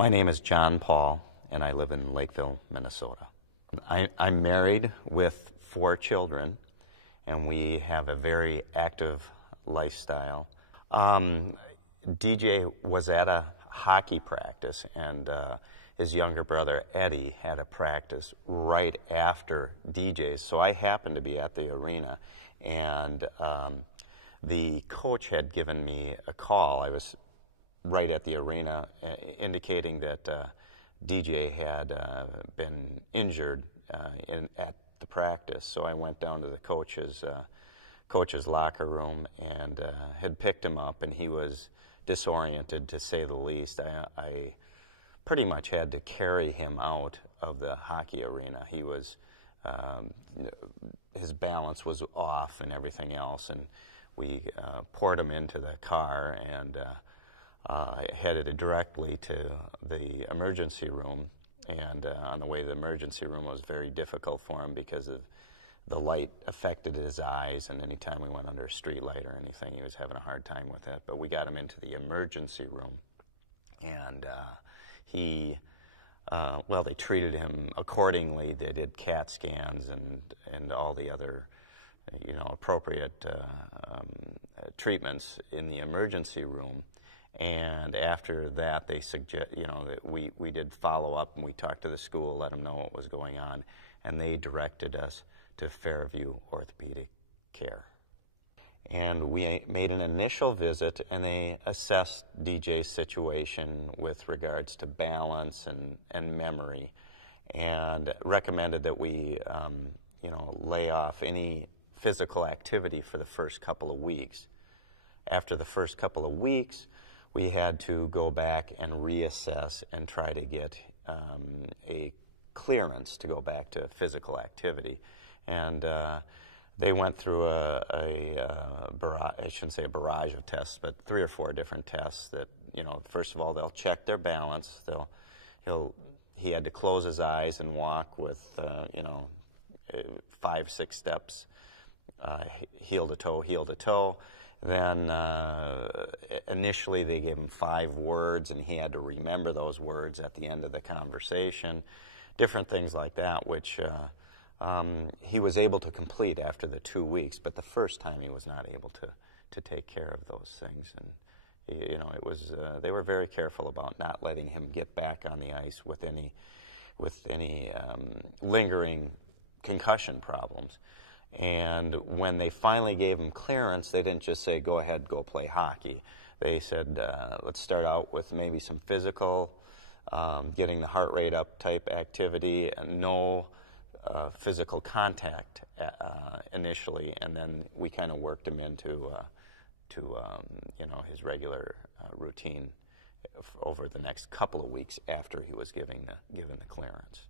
My name is John Paul, and I live in Lakeville, Minnesota. I'm married with 4 children, and we have a very active lifestyle. DJ was at a hockey practice, and his younger brother, Eddie, had a practice right after DJ's, so I happened to be at the arena, and the coach had given me a call. I was right at the arena, indicating that DJ had been injured at the practice. So I went down to the coach's locker room and had picked him up, and he was disoriented, to say the least. I pretty much had to carry him out of the hockey arena. He was his balance was off and everything else, and we poured him into the car and headed directly to the emergency room. And on the way to the emergency room, it was very difficult for him because of the light affected his eyes, and anytime we went under a street light or anything, he was having a hard time with that. But we got him into the emergency room, and they treated him accordingly. They did CAT scans and all the other, appropriate treatments in the emergency room. And after that, they that we did follow up, and we talked to the school, let them know what was going on, and they directed us to Fairview Orthopedic care. And we made an initial visit, and they assessed DJ's situation with regards to balance and memory, and recommended that we, lay off any physical activity for the first couple of weeks. After the first couple of weeks, we had to go back and reassess and try to get a clearance to go back to physical activity. And they went through a barrage, I shouldn't say a barrage of tests, but 3 or 4 different tests that, first of all, they'll check their balance. He had to close his eyes and walk with, 5-6 steps, heel to toe. Then initially they gave him 5 words, and he had to remember those words at the end of the conversation, different things like that, which he was able to complete after the 2 weeks, but the first time he was not able to take care of those things. And it was they were very careful about not letting him get back on the ice with any lingering concussion problems. And when they finally gave him clearance, they didn't just say, go ahead, go play hockey. They said, let's start out with maybe some physical, getting the heart rate up type activity, and no physical contact initially. And then we kind of worked him into his regular routine over the next couple of weeks after he was given the clearance.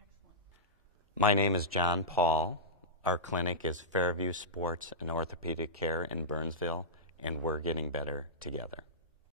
Excellent. My name is John Paul. Our clinic is Fairview Sports and Orthopedic Care in Burnsville, and we're getting better together.